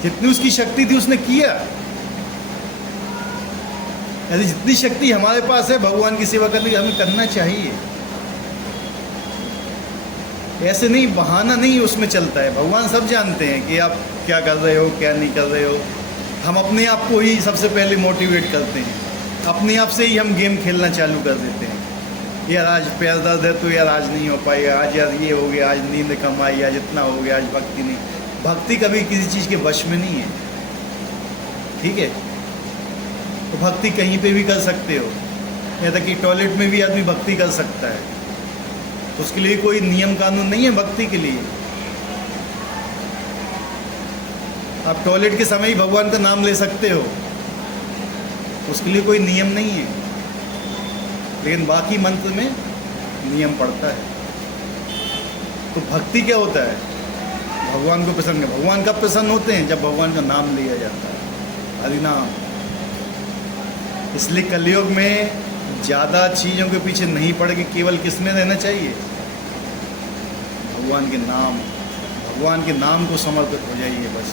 जितनी उसकी शक्ति थी उसने किया। यदि जितनी शक्ति हमारे पास है भगवान की सेवा करने की, हमें करना चाहिए। ऐसे नहीं, बहाना नहीं उसमें चलता है। भगवान सब जानते हैं कि आप क्या कर रहे हो, क्या नहीं कर रहे हो। हम अपने आप को ही सबसे पहले मोटिवेट करते हैं, अपने आप से ही हम गेम खेलना चालू कर देते हैं। यार आज पैर दर्द है तो यार आज नहीं हो पाएगा, आज यार ये हो गया, आज नींद कम आई, आज इतना हो गया, आज भक्ति नहीं। भक्ति कभी किसी चीज़ के वश में नहीं है, ठीक है। तो भक्ति कहीं पे भी कर सकते हो, यहाँ तक कि टॉयलेट में भी आदमी भक्ति कर सकता है। उसके लिए कोई नियम कानून नहीं है भक्ति के लिए। आप टॉयलेट के समय ही भगवान का नाम ले सकते हो, उसके लिए कोई नियम नहीं है। लेकिन बाकी मंत्र में नियम पड़ता है। तो भक्ति क्या होता है? भगवान को प्रसन्न कर। भगवान कब प्रसन्न होते हैं? जब भगवान का नाम लिया जाता है, हरिनाम। इसलिए कलयुग में ज़्यादा चीज़ों के पीछे नहीं पड़ के केवल किसमें रहना चाहिए? भगवान के नाम। भगवान के नाम को समर्पित हो जाइए बस।